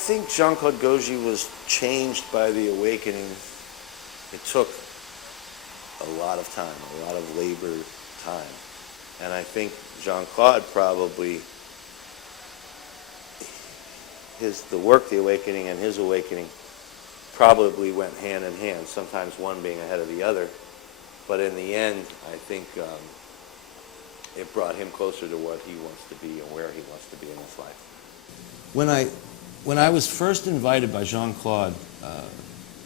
think Jean-Claude Gaugy was changed by the Awakening. It took a lot of time, a lot of labor time. And I think Jean-Claude probably, the work, the Awakening, and his awakening probably went hand in hand, sometimes one being ahead of the other. But in the end, I think it brought him closer to what he wants to be and where he wants to be in his life. When I was first invited by Jean-Claude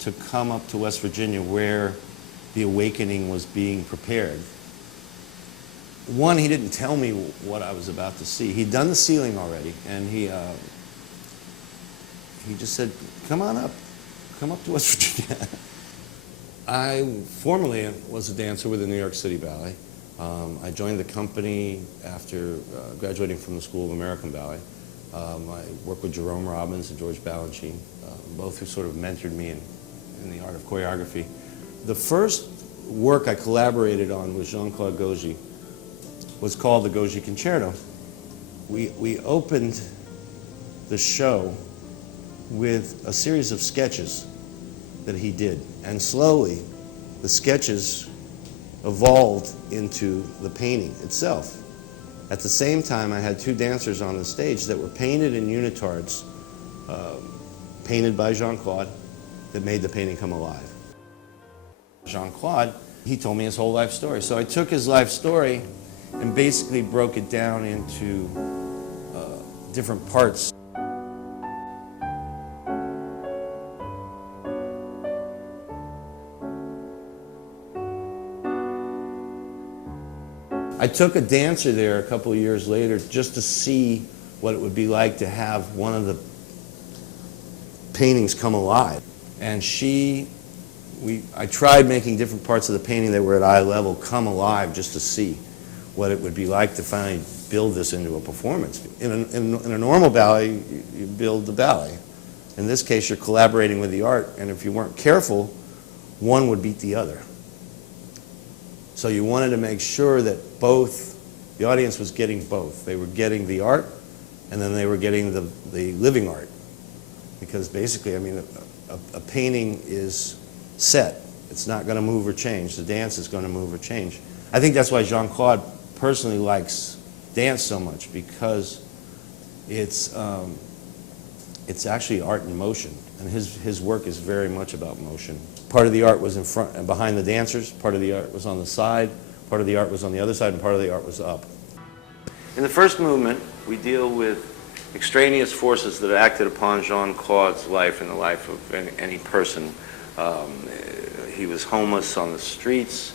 to come up to West Virginia where the Awakening was being prepared, one, he didn't tell me what I was about to see. He'd done the ceiling already, and he just said, come on up. Come up to West Virginia. I formerly was a dancer with the New York City Ballet. I joined the company after graduating from the School of American Ballet. I worked with Jerome Robbins and George Balanchine, both who sort of mentored me in the art of choreography. The first work I collaborated on with Jean-Claude Gaugy was called the Gaugy Concerto. We opened the show with a series of sketches that he did, and slowly the sketches evolved into the painting itself. At the same time, I had two dancers on the stage that were painted in unitards, painted by Jean-Claude, that made the painting come alive. Jean-Claude, he told me his whole life story. So I took his life story and basically broke it down into different parts. I took a dancer there a couple of years later just to see what it would be like to have one of the paintings come alive. And I tried making different parts of the painting that were at eye level come alive just to see what it would be like to finally build this into a performance. In a normal ballet, you build the ballet. In this case, you're collaborating with the art, and if you weren't careful, one would beat the other. So you wanted to make sure that the audience was getting both. They were getting the art, and then they were getting the living art. Because basically, I mean, a painting is set. It's not going to move or change. The dance is going to move or change. I think that's why Jean-Claude personally likes dance so much, because it's actually art in motion, and his work is very much about motion. Part of the art was in front and behind the dancers, part of the art was on the side, part of the art was on the other side, and part of the art was up. In the first movement, we deal with extraneous forces that acted upon Jean-Claude's life and the life of any person. He was homeless on the streets.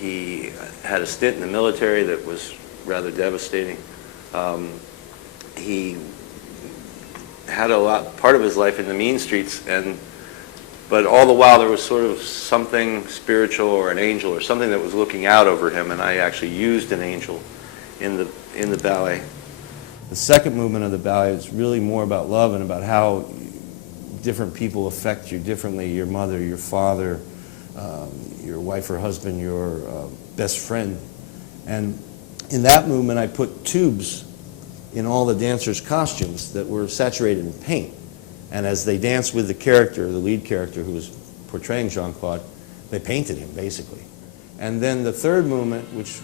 He had a stint in the military that was rather devastating. He had part of his life in the mean streets, but all the while there was sort of something spiritual or an angel or something that was looking out over him, and I actually used an angel in the ballet. The second movement of the ballet is really more about love and about how different people affect you differently. Your mother, your father, your wife or husband, your best friend. And in that movement I put tubes in all the dancers' costumes that were saturated in paint. And as they danced with the character, the lead character who was portraying Jean-Claude, they painted him, basically. And then the third movement, which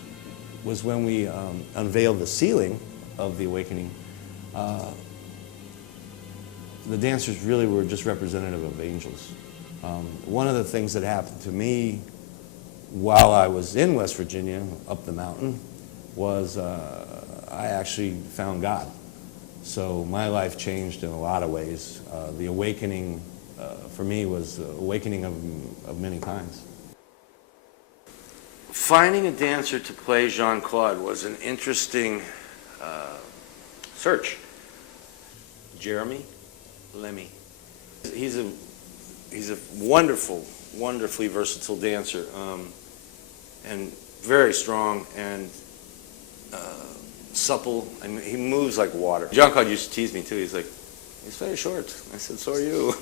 was when we unveiled the ceiling of the Awakening, the dancers really were just representative of angels. One of the things that happened to me while I was in West Virginia, up the mountain, was I actually found God. So my life changed in a lot of ways. The Awakening, for me, was an awakening of many kinds. Finding a dancer to play Jean-Claude was an interesting search. Jeremy Lemmy. He's a wonderfully versatile dancer, and very strong and supple, and he moves like water. Jean-Claude used to tease me too. He's like, he's very short. I said, so are you.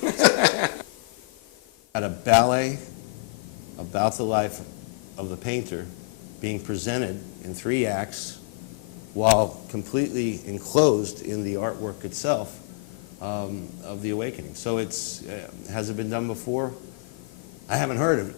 At a ballet about the life of the painter being presented in 3 acts while completely enclosed in the artwork itself of the Awakening. So it's, has it been done before? I haven't heard of it.